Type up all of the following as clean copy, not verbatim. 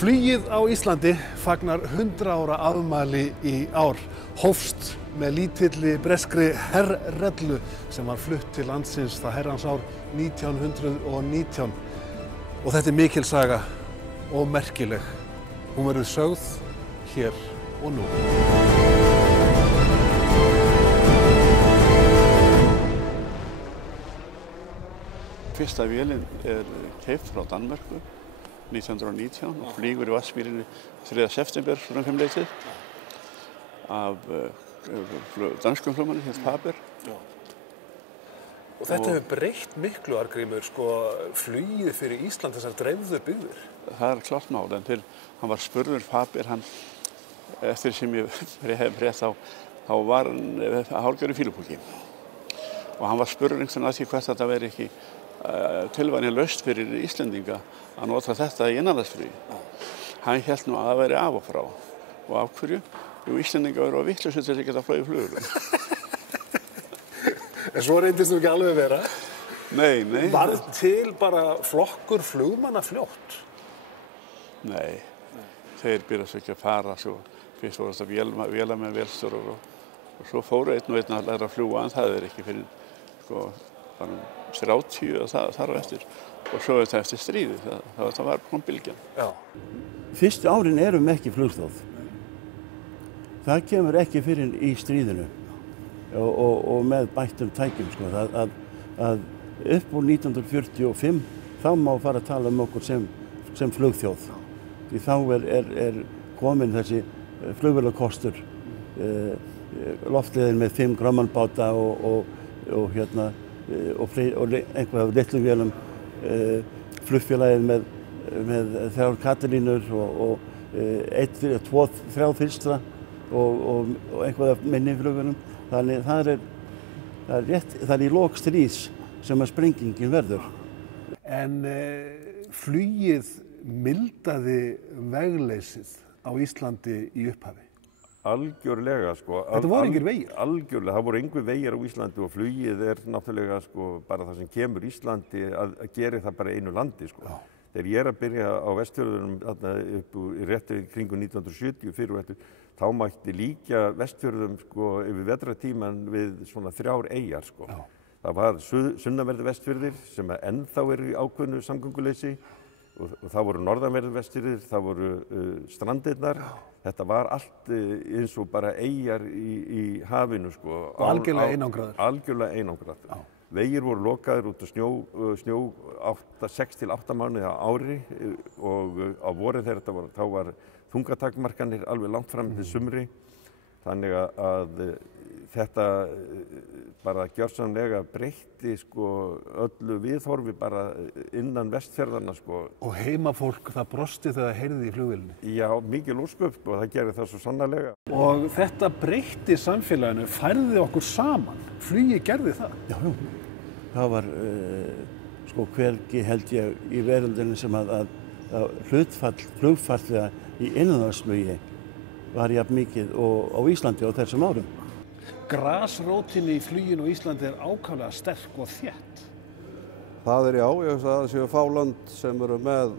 Flugið á Íslandi fagnar 100 ára afmæli í ár. Hófst með lítilli breskri herrellu sem var flutt til landsins það herrans ár 1919. Og þetta mikil saga og merkileg. Hún verður sögð hér og nú. Fyrsta vélin keypt frá Danmörku 1919 og flýgur í Vatnsmýrinni 3. september frumleitið af danskum flugmanni hélt Faber. Og þetta hefur breytt miklu, Arngrímur, flugið fyrir Ísland, þessar dreifðu byggðir. Það er klart mál, en til hann var spurður Faber, eftir sem ég hef frétt þá var hann hálfgerður fýlupúki. Og hann var spurður einhvern veginn að því hvert þetta veri ekki tilvænilaust fyrir Íslendinga að nota þetta í innanlandsflugi. Hann hélt nú að það væri af og frá. Og af hverju? Jú, Íslendinga eru á vitlausu til að geta flogið flugvélum. En svo reyndist nú ekki alveg vera. Nei. Varð til bara flokkur flugmanna fljótt? Nei. Þeir byrjast ekki að fara svo. Fyrst voru þetta vélamenn, vélstjórar og svo fóru einn og einn að læra að fljúga, en það er ekki fyrir bara 30 þar á eftir. Og svo þetta eftir stríðið, það var kom bylgjan. Já. Fyrstu árin erum ekki flugþjóð. Það kemur ekki fyrir í stríðinu og með bættum tækjum. Að upp úr 1945 þá má fara að tala okkur sem flugþjóð. Því þá er komin þessi flugvélakostur, loftleiðin með 5 Grumman-báta og einhvað af litlum vélum, flugfélagið með 3 Katalínur og 2-3 fyrstra og einhvað af minni flugvélum. Þannig það er í lok stríðs sem að sprengingin verður. En flugið mildaði vegleysið á Íslandi í upphafi? Algjörlega, Þetta voru engir vegir? Algjörlega, það voru engir vegir á Íslandi og flugið náttúrulega bara það sem kemur Íslandi að gera það bara einu landi, Þegar ég að byrja á Vestfjörðunum upp rétt kringum 1970 fyrir og eftir, þá mætti líkja Vestfjörðum yfir vetrartíman við svona 3 eyjar, Það var sunnanverðu Vestfjörðir sem ennþá eru í ákveðnu samgönguleysi og það voru norðanverðu Vestfjörðir, það voru strandirnar. Þetta var allt eins og bara eyjar í hafinu, Og algjörlega einangraðar. Algjörlega einangraðar. Vegir voru lokaðir út af snjó 6 til 8 mánuði á ári og á vorin þegar þá var þungatakmarkanir alveg langt fram til sumri. Þannig að þetta bara gjörsamlega breytti öllu viðhorfi bara innan Vestfjarðanna. Og heimafólk, það brosti þegar það heyrði í flugvélinni? Já, mikil ósköp og það gerði það svo sannarlega. Og þetta breytti samfélaginu, færði okkur saman. Flugið gerði það? Já. Það var hvergi held ég í veröldinni sem að flugfarþega í innanlandsflugi var jafn mikið og á Íslandi á þessum árum. Grasrótin í fluginu á Íslandi er ákaflega sterk og þétt. Það er ég hugsa að það séu fá lönd sem eru með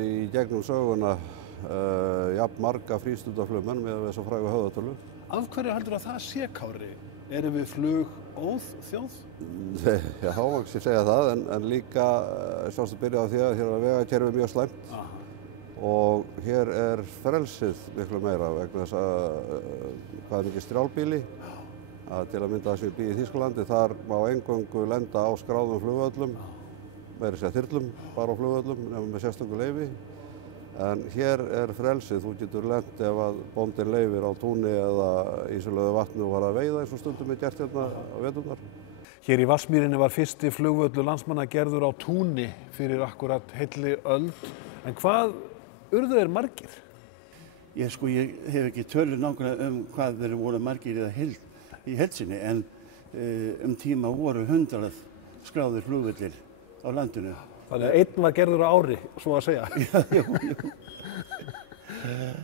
í gegnum söguna jafn marga frístundaflugmenn með þessa frægu höfðatölu. Af hverju heldur að það sé, Kári? Erum við flugóð þjóð? Já, ekki segja það, en líka sjálfst að byrja á því að hér er vegakerfið mjög slæmt. Og hér er frelsið miklu meira vegna þess að hvað er mikið strjálbíli. Til að mynda þess að við býðum í Þýskalandi, þar má eingöngu lenda á skráðum flugvöllum, meira segja þyrlum, bara á flugvöllum, nema með sérstöku leyfi. En hér er frelsið, þú getur lent ef að bóndinn leyfir á túni eða ísulögðu vatni og var að veiða eins og stundum gert hérna á veturnar. Hér í Vatnsmýrinni var fyrsti flugvöllur landsmanna gerður á túni fyrir akkurat heilli öld. En hvað urðu þeir margir? Ég hef ekki tölur nákvæmlega hvað þeir voru margir í heild sinni, en tíma voru 100 skráðir flugvellir á landinu. Þannig að einn var gerður á ári, svo að segja. Já.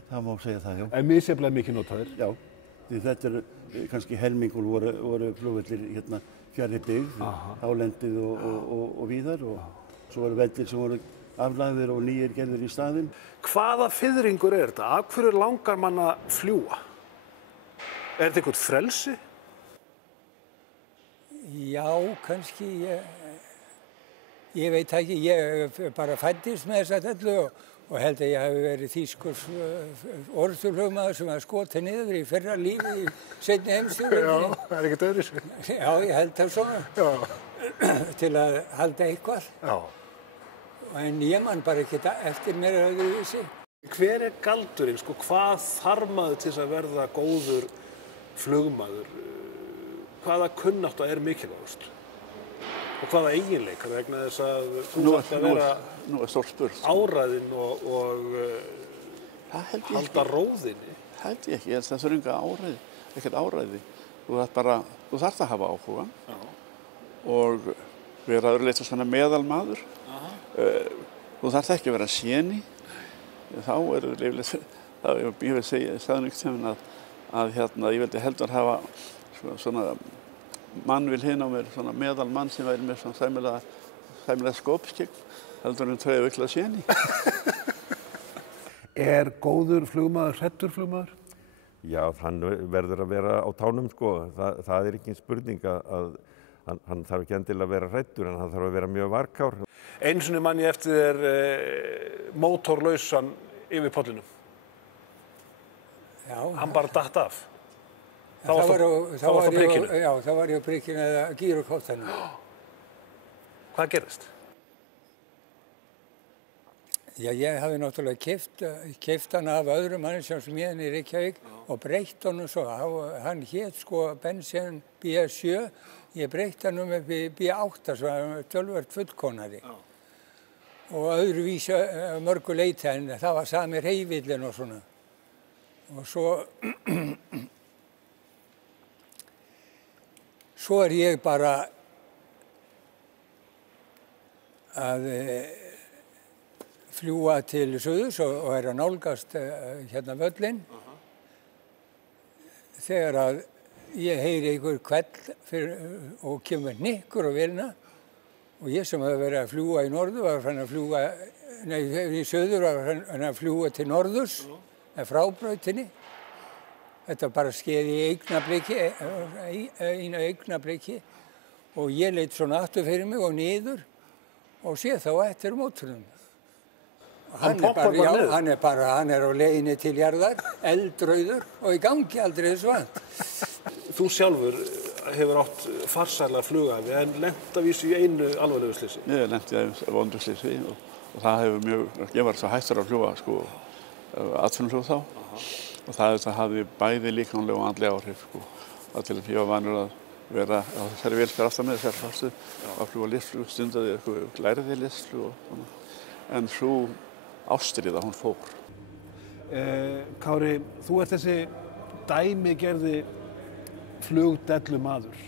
Það má segja það, já. En misjafnlega mikið notaðir. Já, því þetta kannski helmingur voru flugvellir fjarri byggð, hálendið og víðar, og svo voru vellir sem voru aflagðir og nýir gerðir í staðinn. Hvaða fiðringur er þetta? Af hverju langar mann að fljúga? Er þetta eitthvað frelsi? Já, kannski. Ég veit ekki, ég bara fæddist með þessa dellu og held að ég hafi verið þýskur orrustuflugmaður sem var skotið niður í fyrra lífi í seinni heimsstyrjöldinni. Já, það er ekkert öðruvísi. Já, ég held það svona. Já. Til að halda eitthvað. Já. En ég man bara ekki eftir mér öðruvísi. Hver er galdurinn? Hvað þarf maður til að verða góður flugmaður? Hvaða kunnáttu er mikilvægust? Og hvaða eiginleikar vegna þess að þú þarft að vera áræðinn og halda róðinni? Held ég ekki, það er enga áræði, ekkert áræði. Þú þarft að hafa áhuga og vera öðruleita svona meðalmaður. Þú þarft ekki að vera séni. Þá er líflega, ég vil segja, sagði einhvern tímann að ég vildi heldur hafa svona mann vil hinn á mér, svona meðal mann sem væri með svona sæmilega skópskegg, heldur en tvei vikla séni. Er góður flugmaður hræddur flugmaður? Já, hann verður að vera á tánum, sko. Það er ekki spurning að hann þarf ekki endilega að vera hræddur, en hann þarf að vera mjög varkár. Einu sinni man ég eftir þér mótorlausan yfir pollinum. Já. Hann bara datt af. Þá var ég á prikkinu eða gírukottanum. Hvað gerðist? Já, ég hafði náttúrulega keypt hann af öðrum manneskjum sem ég í Reykjavík og breytt honum svo. Hann hét Bensin B7, ég breytt hann upp í B8 sem var töluvert fullkomnari. Og öðruvísi mörgu leyti en það var sami hreyfillinn og svona. Og svo er ég bara að fljúga til suðurs og er að nálgast hérna völlinn. Þegar að ég heyri einhver hvell og kemur hnykkur á vélina og ég sem hafði verið að fljúga í norður var fann að fljúga, í suður var fann að fljúga til norðurs með frábrautinni. Þetta bara skeði í einu augnabliki og ég leit svona aftur fyrir mig og niður og sé þá eftir mótornum. Hann er á leiðinni til jarðar, eldrauður og í gangi aldrei þess vant. Þú sjálfur hefur átt farsæla flugaði en lent að vísu í einu alvarlegu slysi. Ég hef lent í vondu slysi og það hefur mjög, ég var svo hættur að fljúga atvinnuflug þá. Og það hafði bæði líkamlega og andlega áhrif. Til að ég var vanur að vera á þessari vél fyrir aftan með þessari fástu að fljúga listflug, stundaði læriði listflug og svona. En svo ástríða, hún fór. Kári, þú ert þessi dæmigerði flugdellumaður.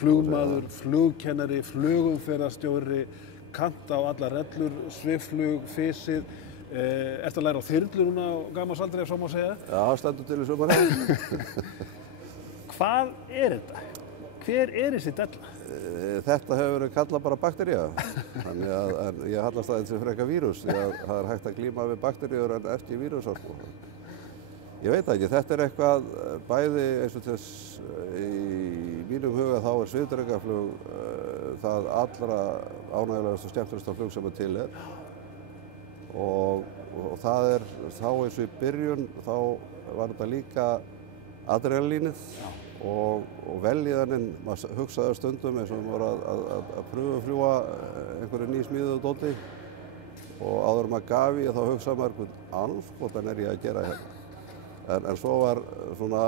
Flugmaður, flugkennari, flugumferðarstjóri, kant á allar rellur, svifflug, fisið. Ertu að læra á þyrlu núna á gamals aldri, ef svo má segja? Já, stendur til í sumarið. Hvað er þetta? Hver er þessi della? Þetta hefur verið kallað bara baktería. Þannig að ég hallast aðeins sem frekar vírus, því að það er hægt að glíma við bakteríur en ekki vírusar. Ég veit ekki, þetta er eitthvað bæði eins og þess í mínum huga þá er svifdrekaflug það allra ánægjulegasta og skemmtilegasta flug sem til er. Og það er þá eins og í byrjun þá var þetta líka adrenalínið og velíðaninn, maður hugsaði stundum eins og maður var að pröfufljúga einhverju nýsmíðuðu dóti og áður maður gaf í þá hugsaði maður hvern andskotan er ég að gera hérna. En svo var svona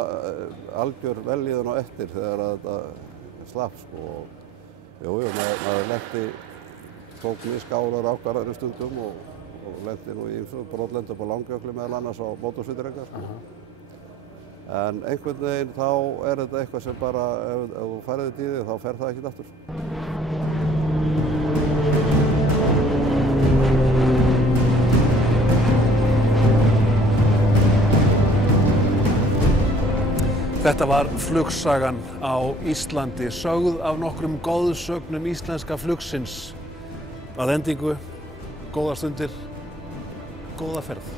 algjör velíðan á eftir þegar þetta slapp maður tók misgálar ákvarðanir stundum og lendi nú í brotlendi upp á Langjökli meðal annars á mótorsveitarreka. En einhvern veginn þá er þetta eitthvað sem bara, ef þú færið þetta í þig, þá fer það ekkert aftur. Þetta var flugsagan á Íslandi, sögð af nokkrum góðsögnum íslenska flugsins. Að endingu góðar stundir, góða ferð.